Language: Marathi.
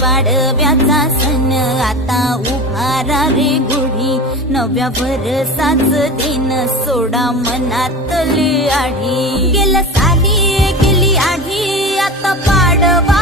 पाडव्याचा सण आता उभारा रे गुढी नव्या वर्षाच दिन सोडा मनातली आढी गेला साली गेली आढी आता पाडवा